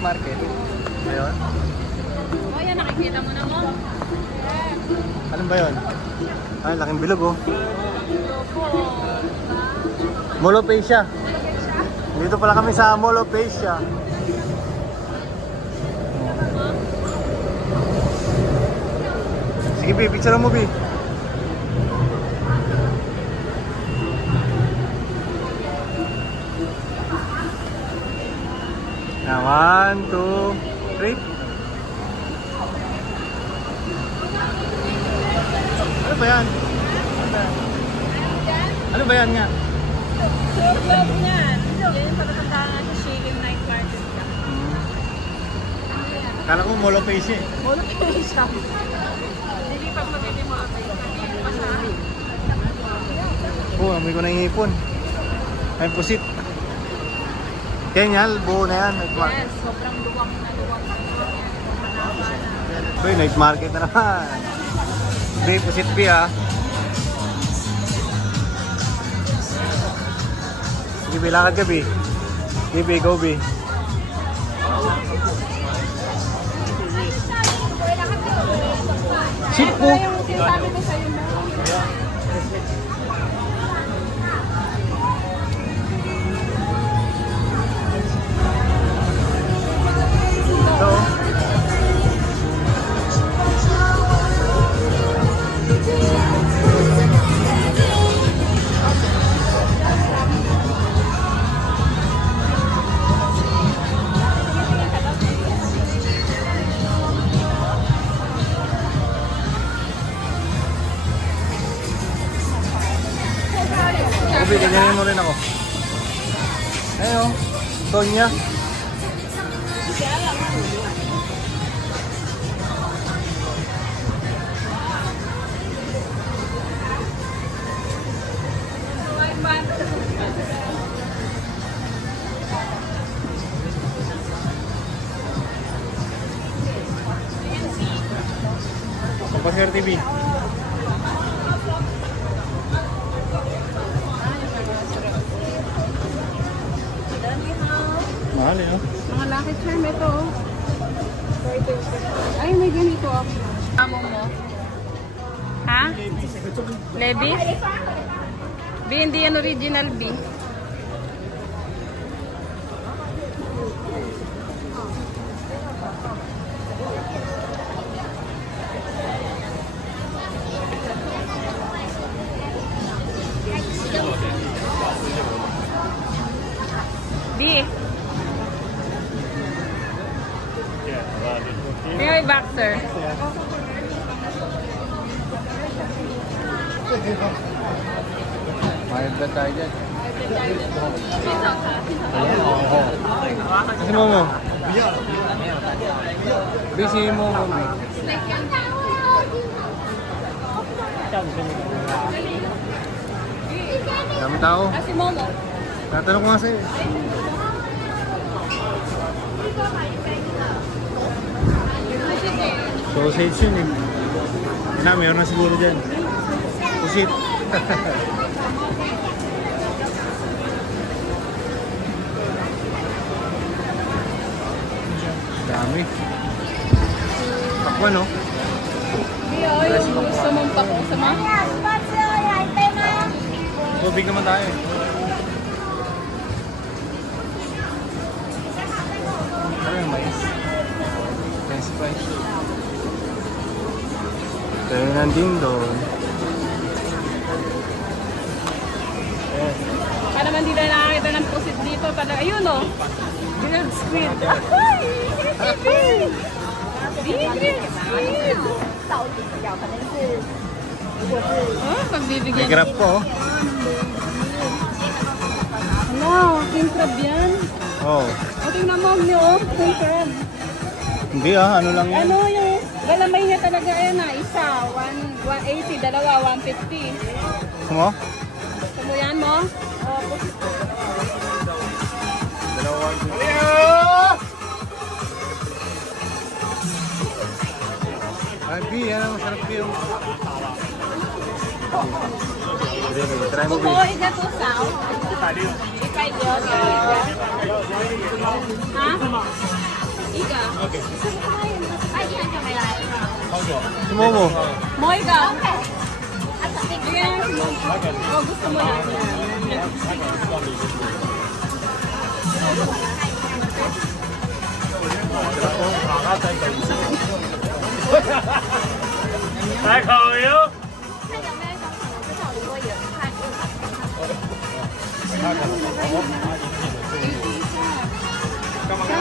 night market. Ayun. O yan, nakikita mo na mo. Ano ba yun? Ay, laking bilog oh. Molopecia. Dito pala kami sa Molopecia. Sige, Bi, picture mo, Bi. Now, 1, 2, 3. Ano ba yan? Ano ba yan nga? Club niyan. Yan yung patatandaan nga sa Shaken Night Market ka. Kala ko Molopecia eh. Molopecia. Hindi pag magiging Molopecia. Hindi pa siya. Oo, amoy ko na yung hipon. May pusit. Kenyal, buo na yan. Night market. Yes, sobrang luwang na luwang. Manaba na. Uy, night market na naman. Bi, pusit Bi ah. Sige, Bi, lakad ka Bi. Sige, Bi, go Bi. Shit po. Yung sinasabi ko sa'yo na. Ito. Bi, ganyanin mo rin ako. Ayun, Tonya. Pampaswerte TV. Mahal eh, no? Mga lucky charm ito. Oh. Ay, may ganito ako. Amo mo? Ha? Levis? B, hindi yan original B. B. May boxer. Mahal ba tayo dyan? Kasi mo mo? Busy mo mo. Dami tao. Kasi Momo. Tatanong ko nga sa'yo. Sausage yun eh. Na, mayroon na siguro dyan. Pusit. Dami. Takwan no? Yung gusto mong pako sa mga. Tubig naman tayo eh. Ano yung mais? Mais price. Tayo nandun doon. Para naman di na nakakita ng pusit dito. Ayun o. Grilled squid. Ay! Grilled squid! Oh, pagbibigyan. May grab po. Ano, king crab yan. Oh. O, tingnan mo niyo, king crab. Hindi ah, ano lang yan. Ano yung galamay niya talaga, ayan na, isa, 180, dalawa, 150. Gusto mo? Tumuyan mo? O, pusit. Dalawang. Ay, B, yan ang masarap yung. Try mo, B. Kuko, igato sao? Ikay Diyos. Ha? Okay. 哎，一很久没来了。 Si Momo. Mo ikaw. Okay. At sa tingin Sige na si Momo. Oh, gusto mo na. Hi, how are you? 看有没有一种可能是找如果有人看，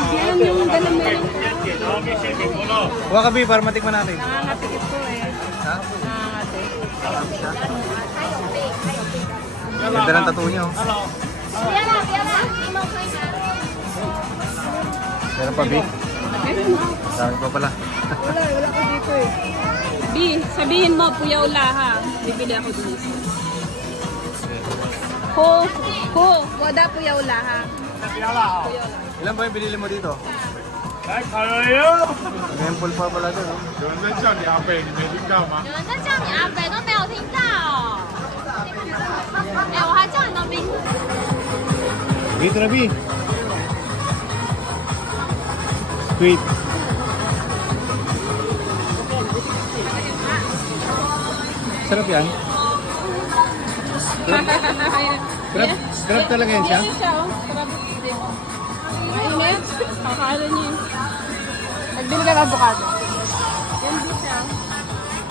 Yan yung galamero. Huwag ka, B, para matikman natin. Nangangatikit ko eh. Ha? Nangangatik. Ganda ng tattoo niyo. 不要啦，不要啦，柠檬可以拿。 Meron pa, B? Dami pa pala. Wala ko dito eh. B, sabihin mo, puyaw-la ha. Bibili ako dito. Wada puyaw-la ha. Ilan ba yung binili mo dito? Hi, how are you? Memple pa pala doon. 有人在叫你阿贝，你没听到吗？有人在叫你阿北都没有听到。哎，我还叫你的名字。 Dito na, B. Sweet. Sarap yan. Sarap talaga yan siya. Yan siya oh. Sarap. Mainit. Kakain niya. Nagbili ka ng avocado. Yan din siya.